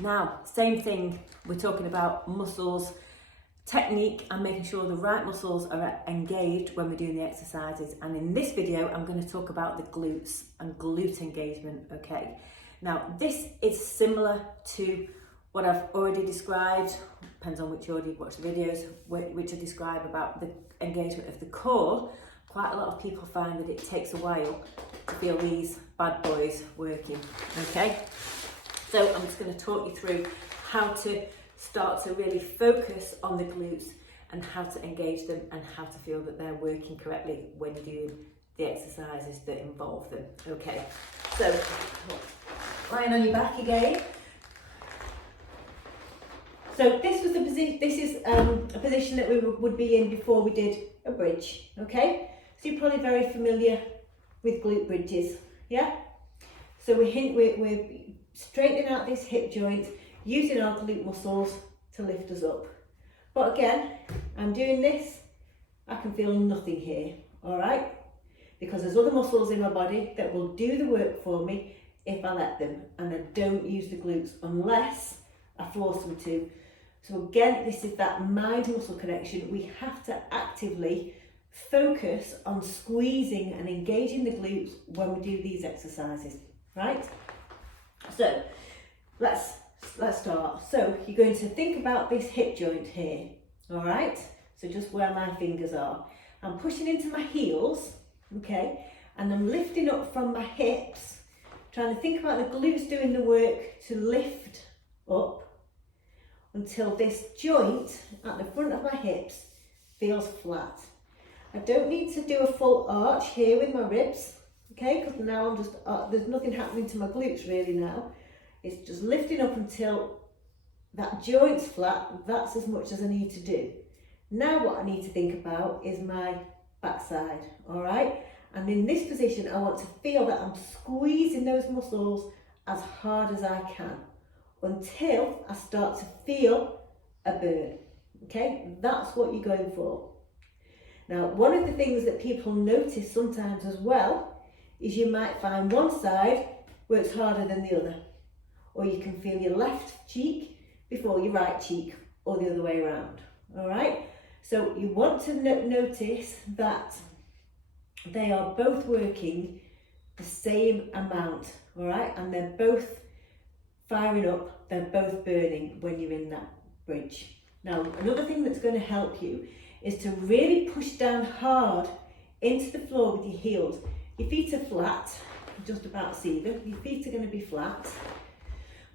Now, same thing, we're talking about muscles, technique, and making sure the right muscles are engaged when we're doing the exercises. And in this video, I'm going to talk about the glutes and glute engagement, okay? Now, this is similar to what I've already described, depends on which order you watch the videos, which I describe about the engagement of the core. Quite a lot of people find that it takes a while to feel these bad boys working, okay? So I'm just going to talk you through how to start to really focus on the glutes and how to engage them and how to feel that they're working correctly when you're doing the exercises that involve them. Okay, so lying on your back again. So this was the position. This is a position that we would be in before we did a bridge. Okay, so you're probably very familiar with glute bridges, yeah. So we're straightening out this hip joint, using our glute muscles to lift us up. But again, I'm doing this, I can feel nothing here, all right? Because there's other muscles in my body that will do the work for me if I let them, and I don't use the glutes unless I force them to. So again, this is that mind-muscle connection. We have to actively focus on squeezing and engaging the glutes when we do these exercises, right? So let's start. So you're going to think about this hip joint here, all right? So just where my fingers are. I'm pushing into my heels, okay? And I'm lifting up from my hips, trying to think about the glutes doing the work to lift up until this joint at the front of my hips feels flat. I don't need to do a full arch here with my ribs, okay? Because now I'm just, there's nothing happening to my glutes really now. It's just lifting up until that joint's flat. That's as much as I need to do. Now what I need to think about is my backside, all right? And in this position, I want to feel that I'm squeezing those muscles as hard as I can until I start to feel a burn, okay? That's what you're going for. Now, one of the things that people notice sometimes as well is you might find one side works harder than the other. Or you can feel your left cheek before your right cheek, or the other way around, all right? So you want to notice that they are both working the same amount, all right? And they're both firing up, they're both burning when you're in that bridge. Now, another thing that's going to help you is to really push down hard into the floor with your heels. Your feet are flat, just about see them. Your feet are going to be flat.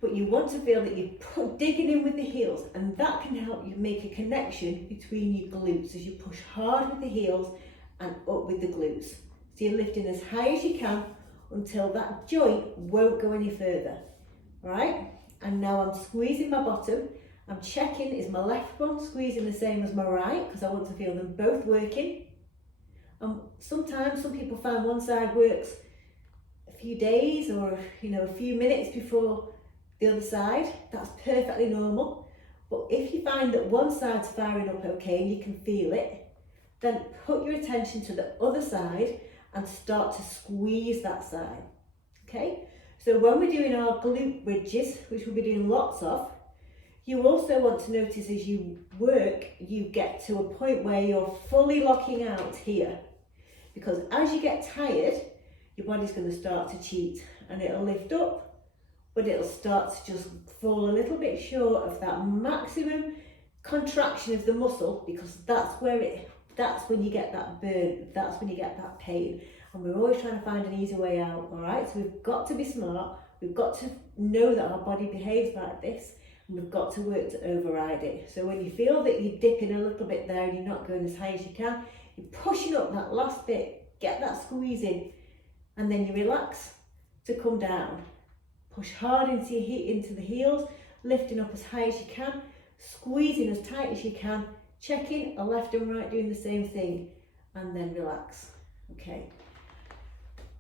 But you want to feel that you're digging in with the heels, and that can help you make a connection between your glutes as you push hard with the heels and up with the glutes. So you're lifting as high as you can until that joint won't go any further. All right? And now I'm squeezing my bottom. I'm checking, is my left one squeezing the same as my right? Because I want to feel them both working. Sometimes some people find one side works a few days or a few minutes before the other side. That's perfectly normal. But if you find that one side's firing up okay and you can feel it, then put your attention to the other side and start to squeeze that side, okay? So when we're doing our glute bridges, which we'll be doing lots of, you also want to notice as you work, you get to a point where you're fully locking out here. Because as you get tired, your body's going to start to cheat and it'll lift up, but it'll start to just fall a little bit short of that maximum contraction of the muscle, because that's when you get that burn, that's when you get that pain. And we're always trying to find an easy way out, all right? So we've got to be smart, we've got to know that our body behaves like this, and we've got to work to override it. So when you feel that you're dipping a little bit there and you're not going as high as you can, you're pushing up that last bit, get that squeeze in, and then you relax to come down. Push hard into the heels, lifting up as high as you can, squeezing as tight as you can, checking a left and right doing the same thing, and then relax, okay?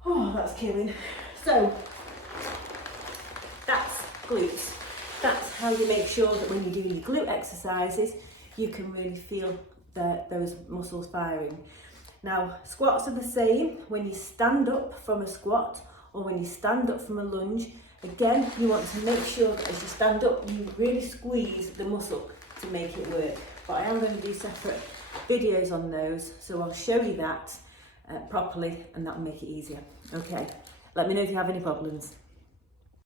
Oh, that's killing. So, that's glutes. That's how you make sure that when you're doing your glute exercises, you can really feel those muscles firing. Now, squats are the same. When you stand up from a squat or when you stand up from a lunge, Again, you want to make sure that as you stand up, you really squeeze the muscle to make it work. But I am going to do separate videos on those, so I'll show you that properly, and that will make it easier. Okay, let me know if you have any problems.